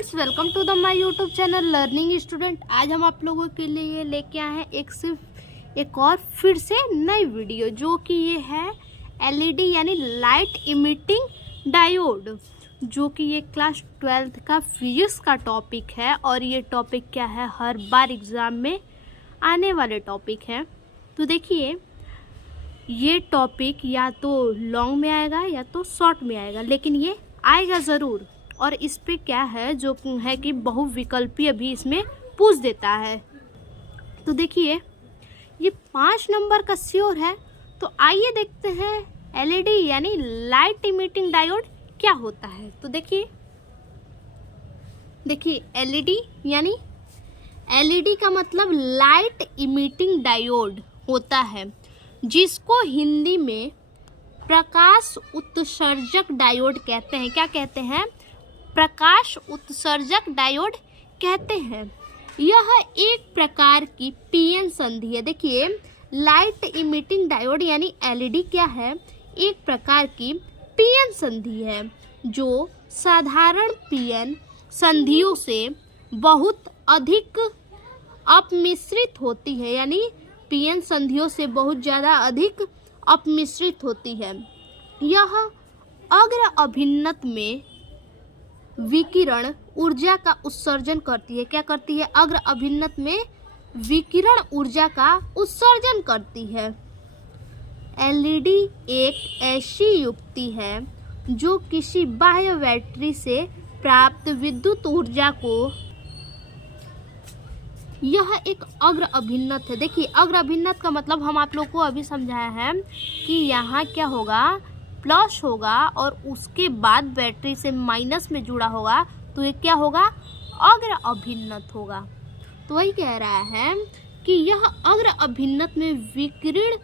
Friends, welcome to the my YouTube channel learning student. आज हम आप लोगों के लिए लेके आए हैं एक और फिर से नई वीडियो, जो कि ये है एलईडी यानी लाइट इमिटिंग डायोड, जो कि ये क्लास 12th का फिजिक्स का टॉपिक है। और ये टॉपिक क्या है, हर बार एग्ज़ाम में आने वाले टॉपिक है। तो देखिए, ये टॉपिक या तो लॉन्ग में आएगा या तो शॉर्ट में आएगा, लेकिन ये आएगा ज़रूर। और इस पे क्या है, जो है कि बहुविकल्पीय भी इसमें पूछ देता है। तो देखिए, ये 5 नंबर का श्योर है। तो आइए देखते हैं एलईडी यानी लाइट इमिटिंग डायोड क्या होता है। तो देखिए एलईडी यानी एलईडी का मतलब लाइट इमिटिंग डायोड होता है, जिसको हिंदी में प्रकाश उत्सर्जक डायोड कहते हैं। क्या कहते हैं? प्रकाश उत्सर्जक डायोड कहते हैं। यह एक प्रकार की पीएन संधि है। देखिए, लाइट इमिटिंग डायोड यानी एलईडी क्या है? एक प्रकार की पीएन संधि है, जो साधारण पीएन संधियों से बहुत अधिक अपमिश्रित होती है, यानी पीएन संधियों से बहुत ज़्यादा अधिक अपमिश्रित होती है। यह अग्र अभिन्नत में विकिरण ऊर्जा का उत्सर्जन करती है। क्या करती है? अग्र अभिन्नत में विकिरण ऊर्जा का उत्सर्जन करती है। एलईडी एक ऐसी युक्ति है जो किसी बाह्य बैटरी से प्राप्त विद्युत ऊर्जा को, यह एक अग्र अभिन्नत है। देखिए, अग्र अभिन्नत का मतलब हम आप लोग को अभी समझाया है कि यहाँ क्या होगा, प्लस होगा और उसके बाद बैटरी से माइनस में जुड़ा होगा, तो ये क्या होगा? अग्र अभिन्नत होगा। तो वही कह रहा है कि यह अग्र अभिन्नत में विकिरण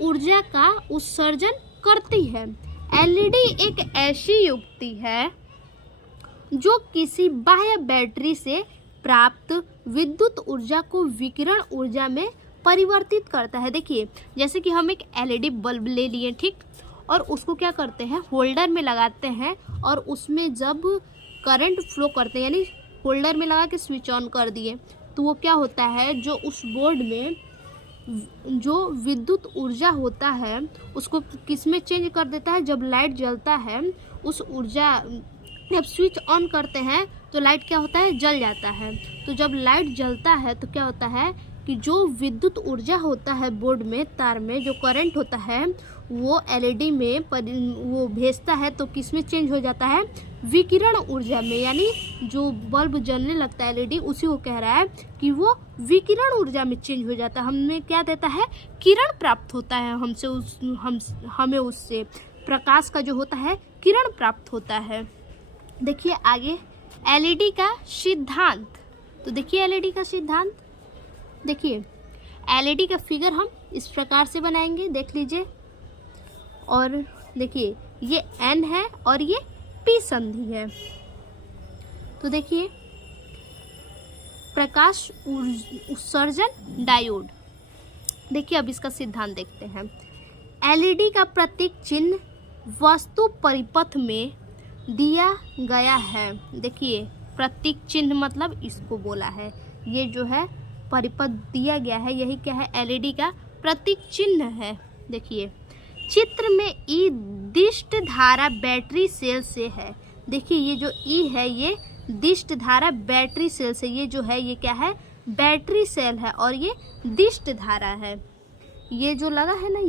ऊर्जा का उत्सर्जन करती है। एलईडी एक ऐसी युक्ति है जो किसी बाह्य बैटरी से प्राप्त विद्युत ऊर्जा को विकिरण ऊर्जा में परिवर्तित करता है। देखिए, जैसे कि हम एक एलईडी बल्ब ले लिए, ठीक, और उसको क्या करते हैं, होल्डर में लगाते हैं, और उसमें जब करंट फ्लो करते हैं, यानी होल्डर में लगा के स्विच ऑन कर दिए, तो वो क्या होता है, जो उस बोर्ड में जो विद्युत ऊर्जा होता है उसको किस में चेंज कर देता है? जब लाइट जलता है, उस ऊर्जा, जब स्विच ऑन करते हैं तो लाइट क्या होता है, जल जाता है। तो जब लाइट जलता है तो क्या होता है कि जो विद्युत ऊर्जा होता है बोर्ड में, तार में जो करंट होता है, वो एलईडी में वो भेजता है, तो किस में चेंज हो जाता है? विकिरण ऊर्जा में। यानी जो बल्ब जलने लगता है एलईडी, उसी को कह रहा है कि वो विकिरण ऊर्जा में चेंज हो जाता है। हमें क्या देता है? किरण प्राप्त होता है हमें उससे प्रकाश का जो होता है किरण प्राप्त होता है। देखिए आगे एलईडी का सिद्धांत। तो देखिए एलईडी का सिद्धांत, देखिए एलईडी का फिगर हम इस प्रकार से बनाएंगे, देख लीजिए। और देखिए, ये एन है और ये पी संधि है। तो देखिए, प्रकाश उत्सर्जन डायोड। देखिए, अब इसका सिद्धांत देखते हैं। एलईडी का प्रतीक चिन्ह वस्तु परिपथ में दिया गया है। देखिए, प्रतीक चिन्ह मतलब इसको बोला है, ये जो है परिपथ दिया गया है, यही क्या है? एलईडी का प्रतीक चिन्ह है। देखिए, चित्र में ई दिष्ट धारा बैटरी सेल से है। देखिए, ये जो ई है, ये दिष्ट धारा बैटरी सेल से, ये जो है ये क्या है? बैटरी सेल है, और ये दिष्ट धारा है। ये जो लगा है ना,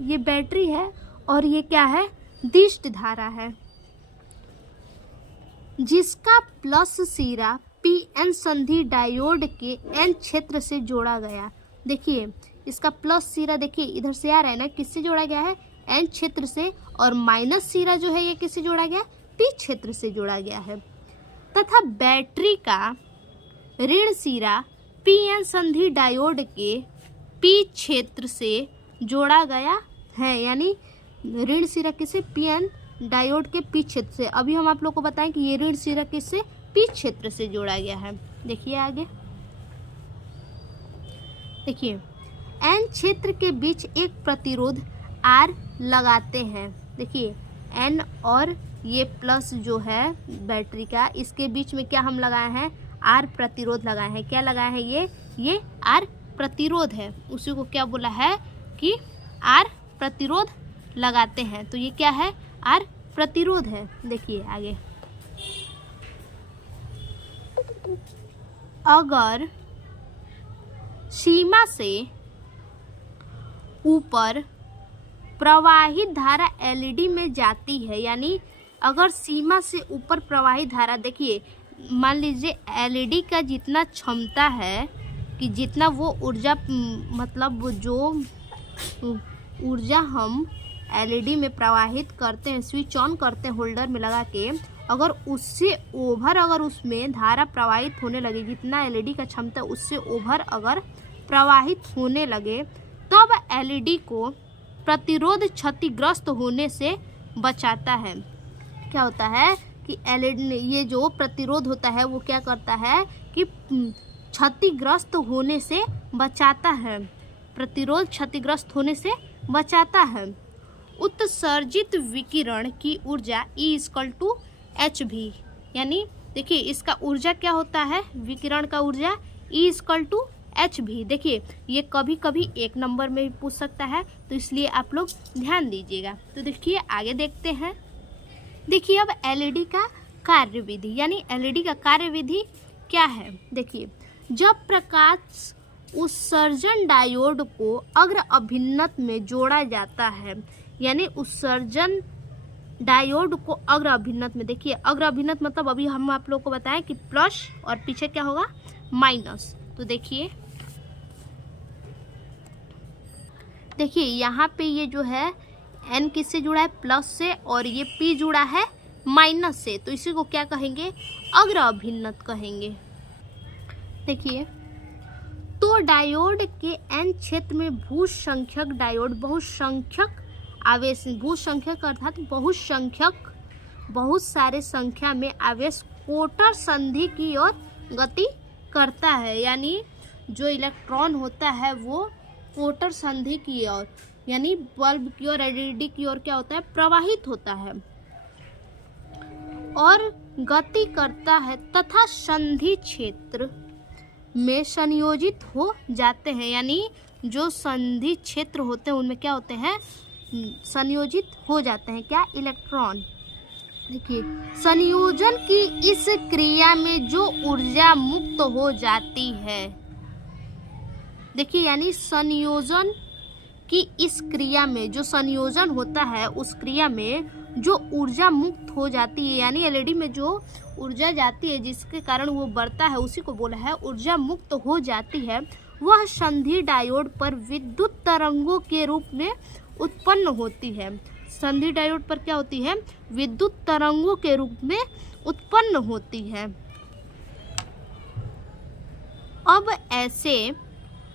ये बैटरी है, और ये क्या है? दिष्ट धारा है, जिसका प्लस सिरा पीएन संधि डायोड के एन क्षेत्र से जोड़ा गया। देखिए, इसका प्लस सिरा देखिए इधर से आ रहा है ना, किससे जोड़ा गया है? एन क्षेत्र से। और माइनस सिरा जो है ये किससे जोड़ा गया? पी क्षेत्र से जोड़ा गया है। तथा बैटरी का ऋण सिरा पीएन संधि डायोड के पी क्षेत्र से जोड़ा गया है, यानी ऋण सिरा किससे? पीएन डायोड के पी क्षेत्र से। अभी हम आप लोग को बताएं कि ये ऋण सिरा किससे? पी क्षेत्र से जोड़ा गया है। देखिए आगे, देखिए एन क्षेत्र के बीच एक प्रतिरोध आर लगाते हैं। देखिए, एन और ये प्लस जो है बैटरी का, इसके बीच में क्या हम लगाए हैं, आर प्रतिरोध लगाए हैं। क्या लगाए हैं, ये आर प्रतिरोध है, उसी को क्या बोला है कि आर प्रतिरोध लगाते हैं। तो ये क्या है, आर प्रतिरोध है। देखिए आगे, अगर सीमा से ऊपर प्रवाहित धारा एलईडी में जाती है, यानी अगर सीमा से ऊपर प्रवाहित धारा, देखिए मान लीजिए एलईडी का जितना क्षमता है कि जितना वो ऊर्जा, मतलब जो ऊर्जा हम एलईडी में प्रवाहित करते हैं, स्विच ऑन करते हैं होल्डर में लगा के, अगर उससे ओवर अगर उसमें धारा प्रवाहित होने लगे, जितना एलईडी का क्षमता उससे ओवर अगर प्रवाहित होने लगे, तब एलईडी को प्रतिरोध क्षतिग्रस्त होने से बचाता है। क्या होता है कि एलईडी, ये जो प्रतिरोध होता है वो क्या करता है कि क्षतिग्रस्त होने से बचाता है, प्रतिरोध क्षतिग्रस्त होने से बचाता है। उत्सर्जित विकिरण की ऊर्जा E=hv, यानी देखिए इसका ऊर्जा क्या होता है, विकिरण का ऊर्जा E=hv। देखिए ये कभी कभी 1 नंबर में भी पूछ सकता है, तो इसलिए आप लोग ध्यान दीजिएगा। तो देखिए आगे देखते हैं। देखिए अब एलईडी का कार्यविधि, यानी एलईडी का कार्यविधि क्या है। देखिए जब प्रकाश उत्सर्जन डायोड को अग्र अभिन्नत में जोड़ा जाता है, यानी उत्सर्जन डायोड को अग्र अभिन्नत में, देखिए अग्र अभिन्नत मतलब अभी हम आप लोग को बताएं कि प्लस और पीछे क्या होगा, माइनस। तो देखिए यहाँ पे ये जो है N किससे जुड़ा है, प्लस से, और ये P जुड़ा है माइनस से, तो इसी को क्या कहेंगे, अग्र अभिन्नत कहेंगे। देखिए तो डायोड के N क्षेत्र में बहुसंख्यक डायोड, बहुसंख्यक आवेश, बहुसंख्यक अर्थात बहुसंख्यक, बहुत सारे संख्या में आवेश कोटर संधि की ओर गति करता है, यानी जो इलेक्ट्रॉन होता है वो कोटर संधि की ओर, यानी बल्ब की ओर, एलईडी की ओर क्या होता है, प्रवाहित होता है और गति करता है, तथा संधि क्षेत्र में संयोजित हो जाते हैं, यानी जो संधि क्षेत्र होते हैं उनमें क्या होते हैं, संयोजित हो जाते हैं, क्या, इलेक्ट्रॉन। देखिए संयोजन की इस क्रिया में जो ऊर्जा मुक्त हो जाती है, देखिए यानी संयोजन की इस क्रिया में, जो संयोजन होता है उस क्रिया में जो ऊर्जा मुक्त हो जाती है, यानी एलईडी में जो ऊर्जा जाती है जिसके कारण वो बढ़ता है, उसी को बोला है ऊर्जा मुक्त हो जाती है, वह संधि डायोड पर विद्युत तरंगों के रूप में उत्पन्न होती है। संधि डायोड पर क्या होती है, विद्युत तरंगों के रूप में उत्पन्न होती है। अब ऐसे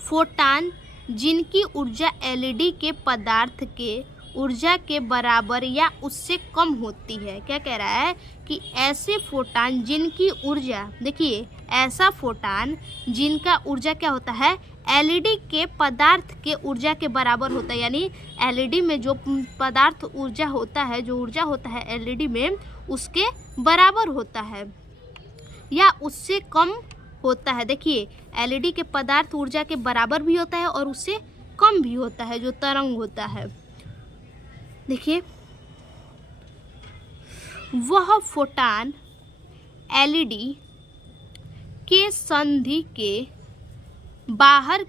फोटान जिनकी ऊर्जा एलईडी के पदार्थ के ऊर्जा के बराबर या उससे कम होती है, क्या कह रहा है कि ऐसे फोटान जिनकी ऊर्जा, देखिए ऐसा फोटान जिनका ऊर्जा क्या होता है, एलईडी के पदार्थ के ऊर्जा के बराबर होता है, यानी एलईडी में जो पदार्थ ऊर्जा होता है, जो ऊर्जा होता है एलईडी में उसके बराबर होता है या उससे कम होता है। देखिए एलईडी के पदार्थ ऊर्जा के बराबर भी होता है और उससे कम भी होता है, जो तरंग होता है। देखिए वह फोटान एलईडी के संधि के बाहर,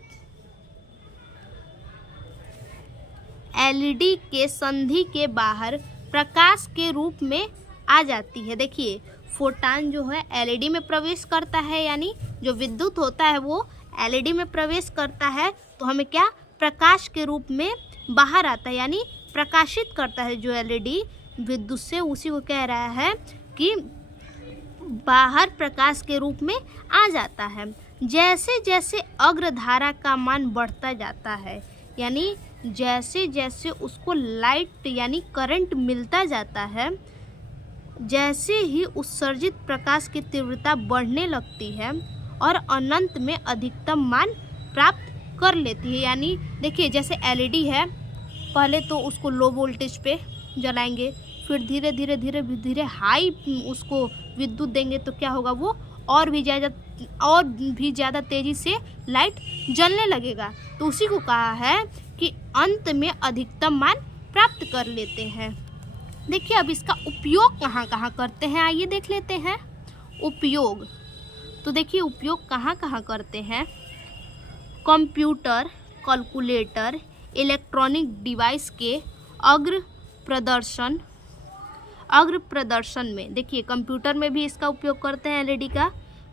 एलईडी के संधि के बाहर प्रकाश के रूप में आ जाती है। देखिए फोटान जो है एलईडी में प्रवेश करता है, यानी जो विद्युत होता है वो एलईडी में प्रवेश करता है, तो हमें क्या, प्रकाश के रूप में बाहर आता है, यानी प्रकाशित करता है जो एलईडी विद्युत से, उसी को कह रहा है कि बाहर प्रकाश के रूप में आ जाता है। जैसे जैसे अग्रधारा का मान बढ़ता जाता है, यानी जैसे जैसे उसको लाइट यानी करंट मिलता जाता है, जैसे ही उत्सर्जित प्रकाश की तीव्रता बढ़ने लगती है और अनंत में अधिकतम मान प्राप्त कर लेती है। यानी देखिए जैसे एलईडी है, पहले तो उसको लो वोल्टेज पे जलाएंगे, फिर धीरे धीरे धीरे धीरे हाई उसको विद्युत देंगे तो क्या होगा, वो और भी ज़्यादा तेज़ी से लाइट जलने लगेगा। तो उसी को कहा है कि अंत में अधिकतम मान प्राप्त कर लेते हैं। देखिए अब इसका उपयोग कहाँ कहाँ करते हैं, आइए देख लेते हैं उपयोग। तो देखिए उपयोग कहाँ कहाँ करते हैं। कंप्यूटर, कैलकुलेटर, इलेक्ट्रॉनिक डिवाइस के अग्र प्रदर्शन में, देखिए कंप्यूटर में भी इसका उपयोग करते हैं एलईडी का,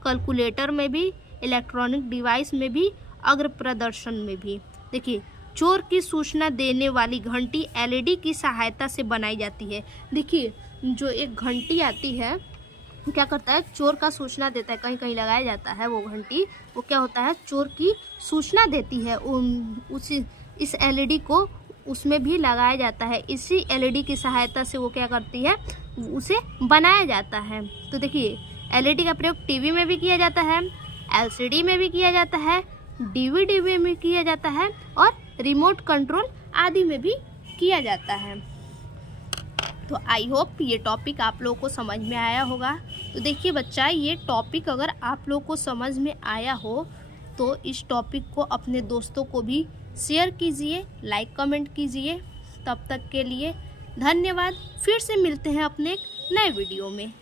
कैलकुलेटर में भी, इलेक्ट्रॉनिक डिवाइस में भी, अग्र प्रदर्शन में भी। देखिए चोर की सूचना देने वाली घंटी एलईडी की सहायता से बनाई जाती है। देखिए जो एक घंटी आती है क्या करता है, चोर का सूचना देता है, कहीं कहीं लगाया जाता है वो घंटी, वो क्या होता है, चोर की सूचना देती है। इस एलईडी को उसमें भी लगाया जाता है, इसी एलईडी की सहायता से वो क्या करती है, उसे बनाया जाता है। तो देखिए एलईडी का प्रयोग टीवी में भी किया जाता है, एलसीडी में भी किया जाता है, डीवीडी में भी किया जाता है और रिमोट कंट्रोल आदि में भी किया जाता है। तो आई होप ये टॉपिक आप लोगों को समझ में आया होगा। तो देखिए बच्चा, ये टॉपिक अगर आप लोगों को समझ में आया हो तो इस टॉपिक को अपने दोस्तों को भी शेयर कीजिए, लाइक कमेंट कीजिए। तब तक के लिए धन्यवाद। फिर से मिलते हैं अपने एक नए वीडियो में।